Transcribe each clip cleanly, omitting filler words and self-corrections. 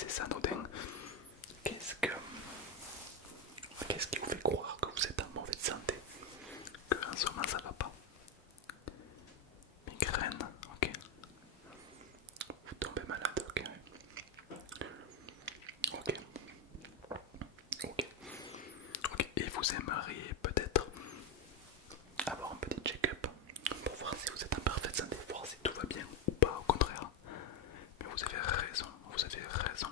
paraissait anodin. Qu'est-ce que... Qu'est-ce qui vous fait croire que vous êtes en mauvaise santé? Que en ce moment ça va pas? Migraine, ok. Vous tombez malade, ok. Ok. Ok. Ok. Et vous aimeriez peut-être avoir un petit check-up pour voir si vous êtes en parfaite santé, voir si tout va bien ou pas, au contraire. Mais vous avez raison, vous avez raison.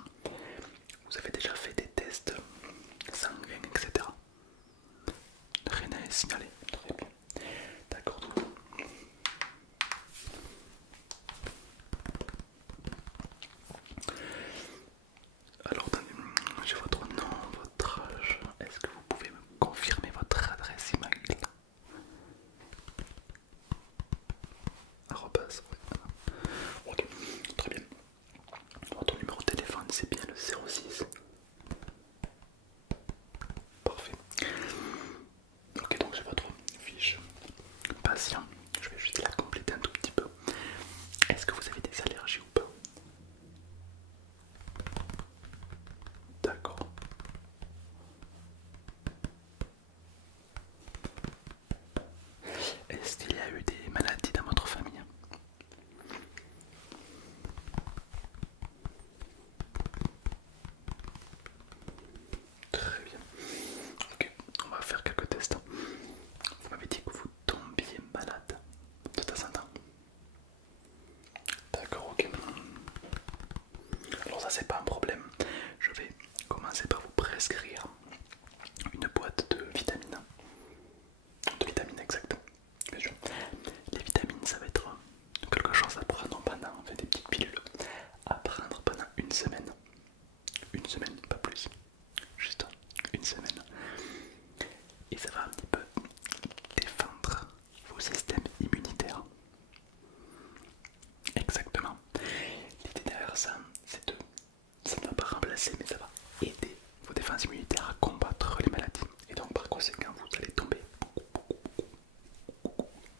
Vous avez déjà fait des tests sanguins, etc. Rien à signaler, très bien. D'accord. Alors, j'ai votre nom, votre âge. Est-ce que vous pouvez me confirmer votre adresse email? Arrobas, ouais. Ok, très bien. Votre numéro de téléphone, c'est bien le 06. Parfait. Ok, donc j'ai votre fiche patient. Je vais juste la compléter un tout petit peu. Est-ce que vous avez des allergies ou pas? D'accord. Est-ce qu'il y a eu des maladies dans votre famille? Très bien. Ok, on va faire quelques tests. Vous m'avez dit que vous tombiez malade de temps en temps. D'accord, ok. Alors ça c'est pas un problème. Je vais commencer par vous prescrire une boîte de vitamines. De vitamines exact. Bien sûr. Les vitamines ça va être quelque chose à prendre pendant, enfin des petites pilules, à prendre pendant une semaine. Une semaine, pas plus. Juste une semaine. Et ça va un petit peu défendre vos systèmes immunitaires. Exactement. L'idée derrière ça, c'est de... Ça ne va pas remplacer, mais ça va aider vos défenses immunitaires à combattre les maladies. Et donc par conséquent, vous allez tomber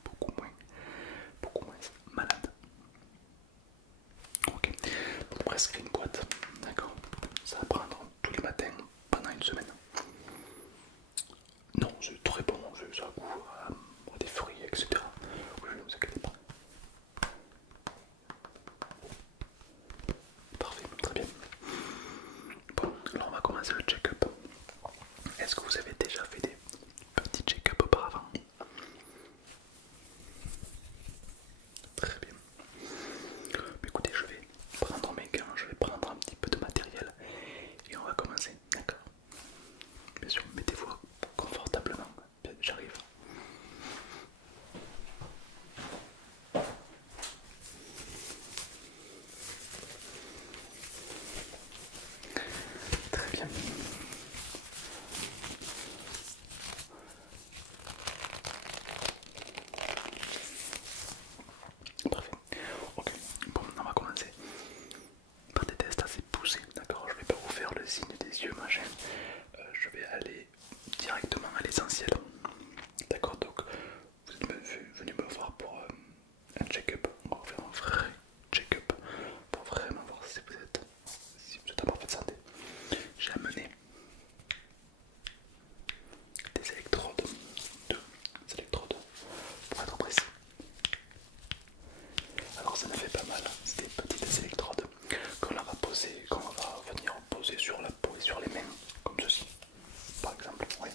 beaucoup moins malade. Ok, donc presque une boîte, d'accord. Ça va prendre tous les matins pendant une semaine. Non, c'est très bon, ça a goût à des fruits, etc. Oui, ne vous inquiétez pas. Parfait, très bien. Bon, alors on va commencer le check-up. Est-ce que vous avez déjà fait des petits check-up auparavant? Très bien. Écoutez, je vais prendre mes gants, je vais prendre un petit peu de matériel et on va commencer, d'accord? Bien sûr, mettez-vous confortablement, j'arrive. Très bien. Parfait. Ok, bon, on va commencer par des tests assez poussés, d'accord? Je vais pas vous faire le signe des yeux, machin. Je vais aller directement à l'essentiel. D'accord, donc vous êtes venu me voir pour un check-up. On va faire un vrai check-up pour vraiment voir si vous êtes en parfaite santé. J'ai amené des électrodes, deux électrodes pour être précis. Alors ça ne fait pas mal, c'est des petites électrodes qu'on va poser, qu'on va venir poser sur la peau et sur les mains, comme ceci, par exemple. Ouais.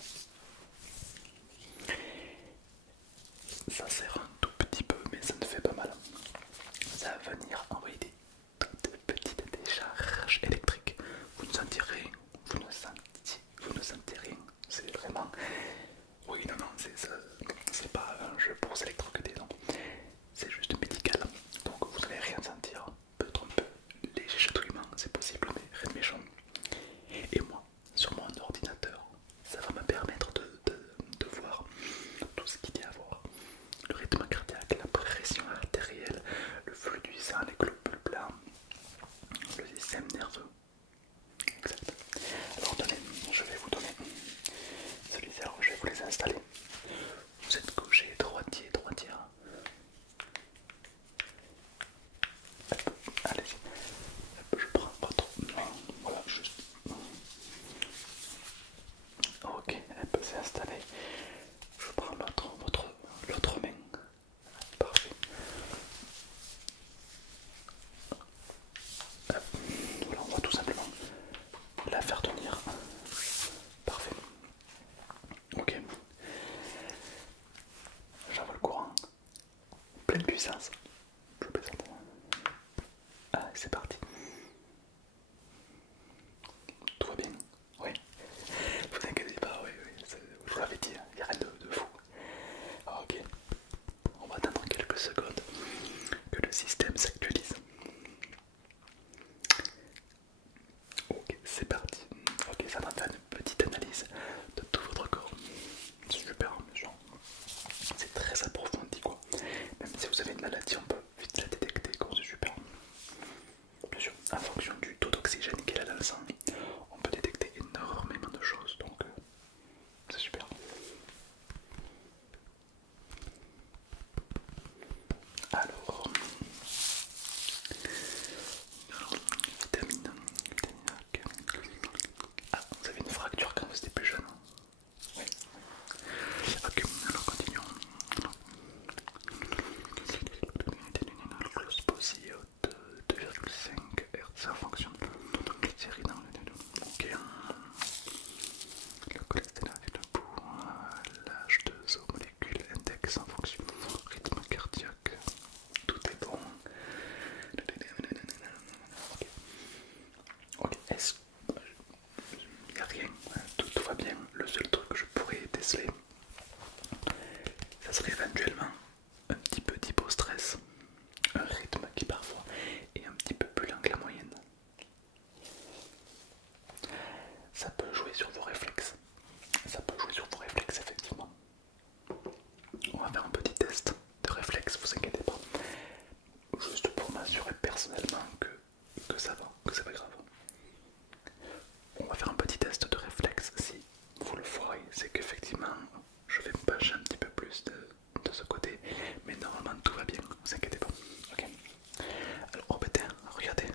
c'est parti. Ok, ça va faire une petite analyse de tout votre corps. C'est super, genre, c'est très approfondi quoi. Même si vous avez une maladie, on peut vite la détecter quoi, c'est super. Bien sûr, en fonction du taux d'oxygène qu'il a dans le sang, on peut détecter énormément de choses, donc c'est super. Alors, vitamine. Ah, vous avez une fracture quand vous étiez plus jeune. Oui. Ok, alors continuons. Posio 2,5 Hz, ça fonctionne. Série dans le. Ok. Le cholestérol avec le pour l'âge de molécules index en fonction du rythme cardiaque. Tout est bon. Ok, est-ce qu'il n'y a rien, tout va bien. Le seul truc que je pourrais déceler, ça serait éventuellement un petit peu d'hypostress, un rythme qui parfois est un petit peu plus lent que la moyenne. Ça peut jouer sur vos réflexes. Ça peut jouer sur vos réflexes, effectivement. On va faire un petit test de réflexe, vous inquiétez pas. Juste pour m'assurer personnellement que ça va, que c'est pas grave. On va faire un petit test de réflexe. Si vous le foirez, c'est qu'effectivement je vais me pencher un petit peu plus de ce côté. Mais normalement tout va bien, vous inquiétez pas. Ok. Alors, oh putain, regardez.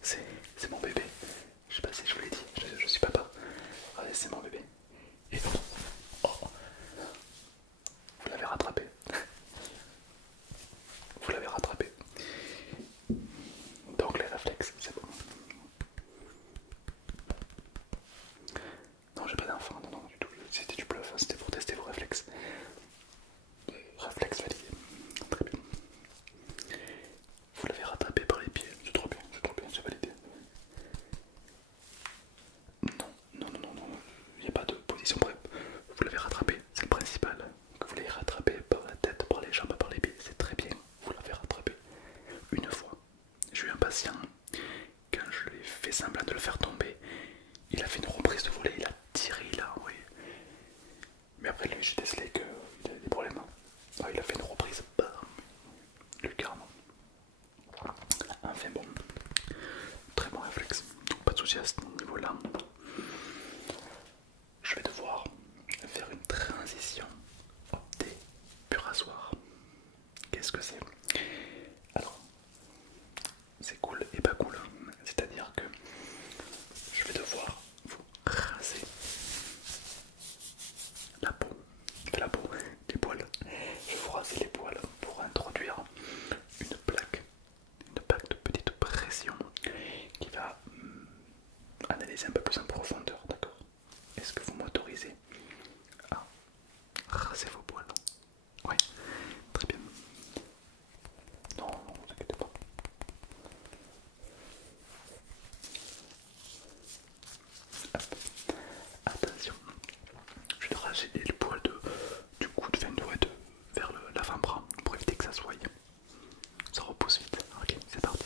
C'est mon bébé. Je sais pas si je vous l'ai dit, je suis papa. Regardez, c'est mon bébé. Et oh, vous l'avez rattrapé. Vous l'avez rattrapé. Donc les réflexes, c'est bon. Non, j'ai pas d'enfant, non, non, du tout. C'était du bluff, hein, c'était pour tester vos réflexes. Réflexe validé. Très bien. Vous l'avez rattrapé par les pieds, c'est trop bien, c'est validé. Non, non, non, non, non, il n'y a pas de position près. Vous l'avez rattrapé, c'est le principal. Que vous l'ayez rattrapé par la tête, par les jambes, par les pieds, c'est très bien. Vous l'avez rattrapé. Une fois, j'ai eu un patient, quand je lui ai fait semblant de le faire tomber, il a fait une reprise de volée, il a tiré, il a envoyé. Mais après lui, j'ai décelé qu'il avait des problèmes. Ah, il a fait une reprise, bam, lui carrément. Enfin bon, très bon réflexe, pas de soucis à ce niveau-là. Je vais devoir faire une transition opté-purasoire. Qu'est-ce que c'est? Alors, c'est cool et pas cool. C'est-à-dire que je vais devoir vous raser la peau, les poils. Je vais vous raser les poils pour introduire une plaque de petite pression qui va analyser un peu plus en profondeur, d'accord? Est-ce que vous m'autorisez à raser vos poils? Oui, très bien. Non, non, vous inquiétez pas. Hop. Attention, je vais raser le poil du coude, vers l'avant-bras pour éviter que ça se voie. Ça repousse vite. Ok, c'est parti.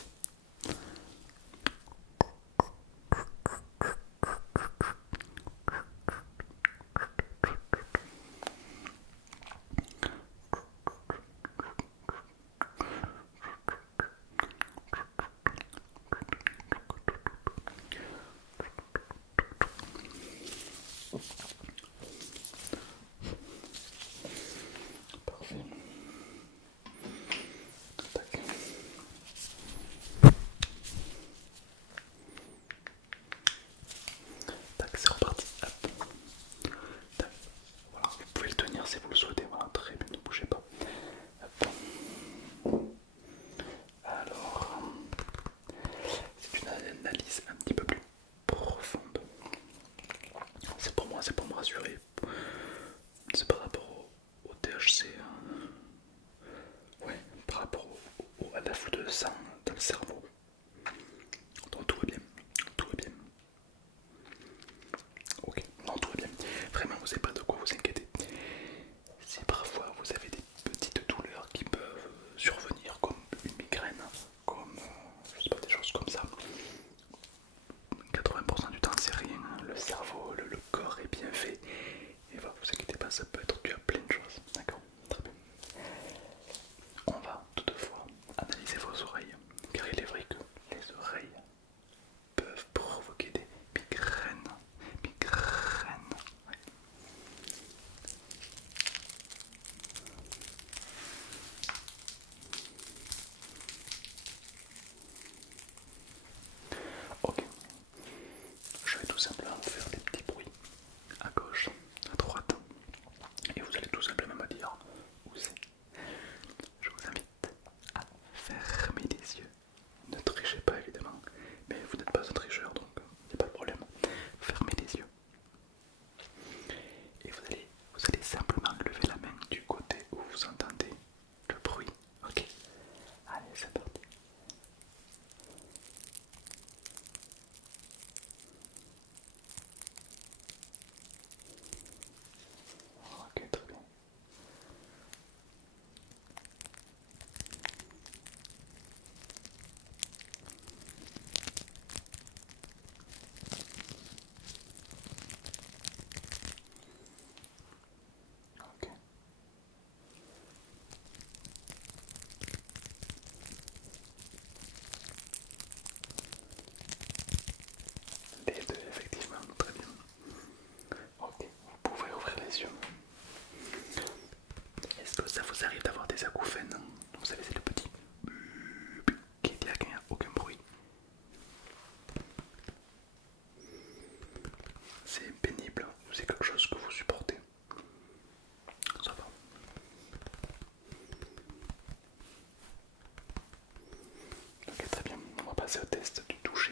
passer au test du toucher,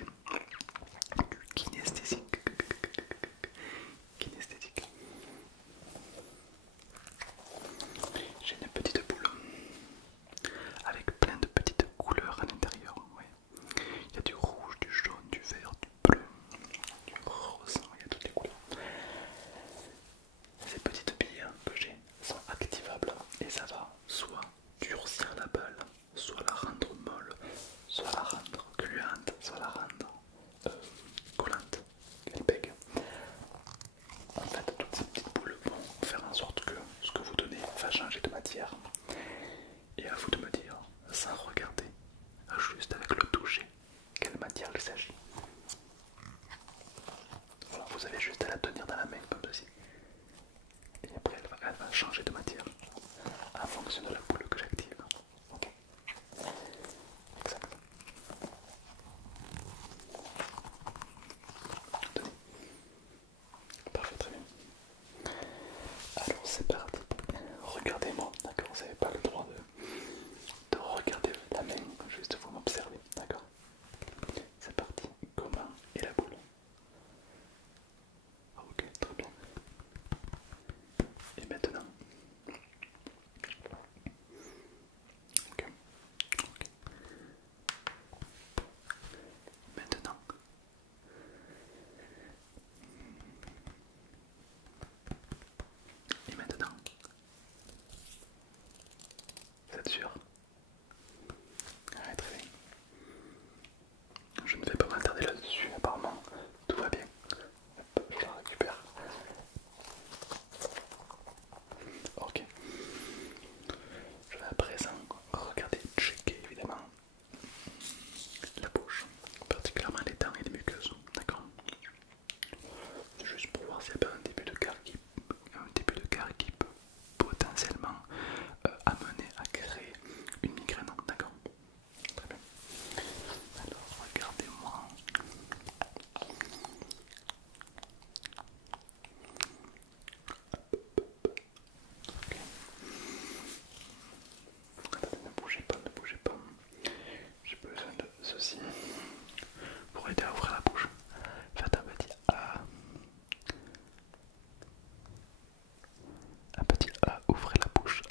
du kinesthésique. Kinesthésique. J'ai une petite boule avec plein de petites couleurs à l'intérieur. Ouais. Il y a du rouge, du jaune, du vert, du bleu, du rose, il y a toutes les couleurs. Ces petites billes que j'ai sont activables et ça va soit durcir la balle, soit la rendre molle, soit la rendre gluante, soit la rendre collante, qu'elle pègue. En fait, toutes ces petites boules vont faire en sorte que ce que vous donnez va changer de matière. Et à vous de me dire, sans regarder, juste avec le toucher, quelle matière il s'agit. Voilà, vous avez juste à la tenir dans la main comme ceci. Et après elle va changer de matière en fonction de la boule que j'active. Ok. Exact. Tenez. Parfait, très bien. Alors c'est parti. Regardez-moi, d'accord? Vous n'avez pas le droit de regarder la main, juste vous m'observez, d'accord? C'est parti. Comment est la boule? Ok, très bien. Et maintenant? Ok. Ok. Maintenant? Et maintenant? Vous êtes sûr? Ouais, très bien. Je ne vais pas m'attarder là-dessus, apparemment tout va bien. Hop, je la récupère. Ok. Je vais à présent regarder, checker évidemment la bouche, particulièrement les dents et les muqueuses, d'accord? Juste pour voir s'il y a pas un début de carie qui peut potentiellement amener à créer une migraine, d'accord? Très bien. Alors regardez-moi. Ok. Attendez, ne bougez pas, ne bougez pas. J'ai besoin de ceci pour aider à ouvrir la bouche. Faites un petit A. Un petit A, ouvrez la bouche.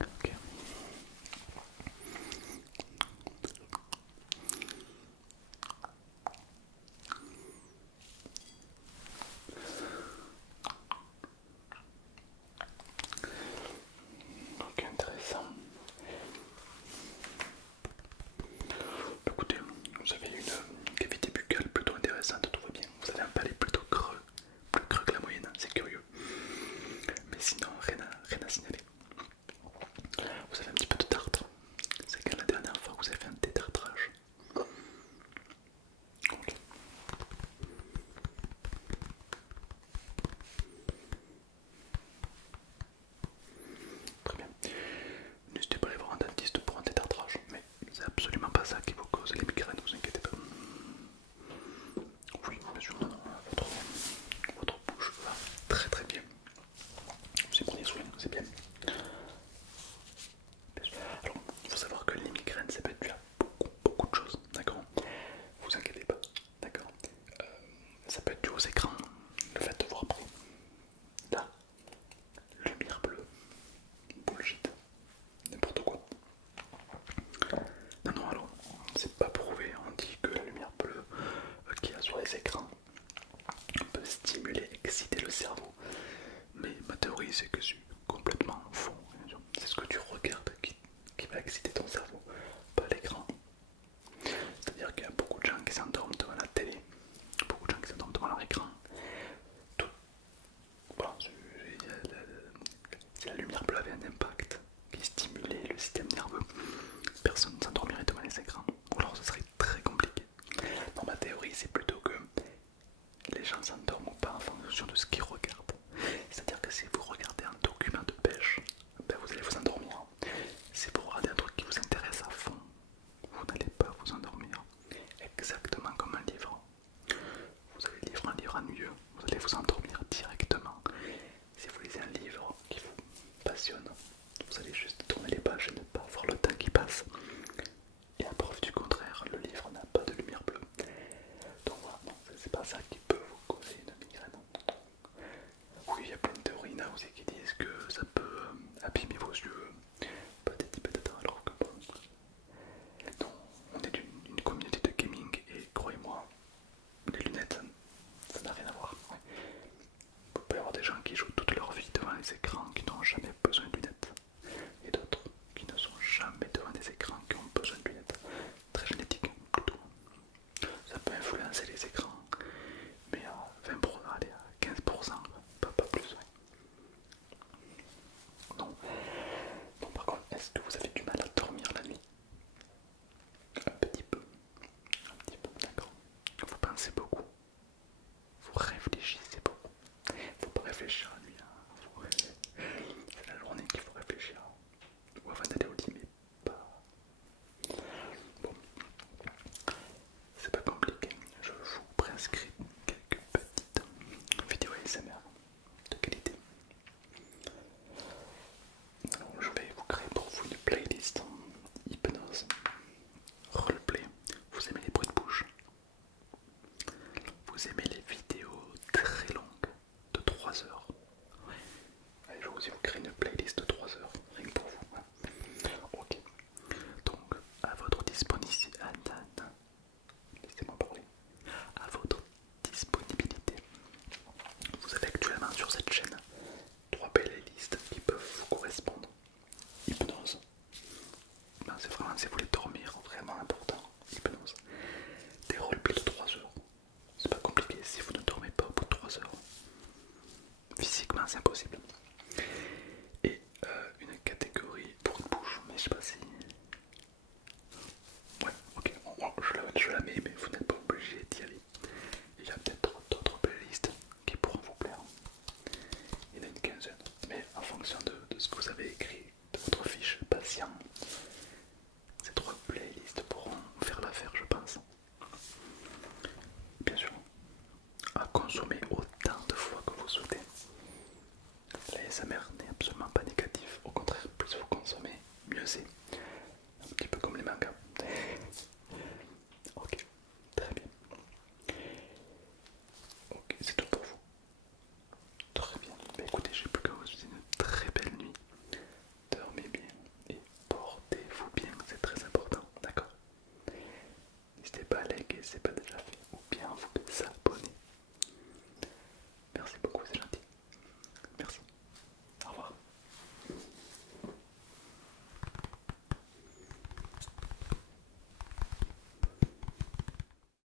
Ok. Ok, intéressant. Écoutez, vous avez une cavité buccale plutôt intéressante, tout va bien. Vous avez un palais plutôt creux, plus creux que la moyenne, c'est curieux. Mais sinon, rien à signaler. Vous avez un petit peu de tartre. C'est quand la dernière fois vous avez fait un détartrage? Ok. Très bien. N'hésitez pas à aller voir un dentiste pour un détartrage, mais c'est absolument pas ça qui vous cause les migraines, ne vous inquiétez pas. Oui, bien sûr, non, votre bouche va très très bien. Vous y prenez soin, c'est bien. Alors, il faut savoir que les migraines, ça peut être dû à beaucoup de choses, d'accord? Vous inquiétez pas, d'accord? Ça peut être dû aux écrans, le fait de voir près. Là, lumière bleue, bullshit, n'importe quoi. Non, non, alors, c'est pas prouvé, on dit que la lumière bleue qu'il y a sur les écrans peut stimuler, exciter le cerveau. Mais ma théorie, c'est que c'est complètement faux. C'est ce que tu regardes qui va exciter ton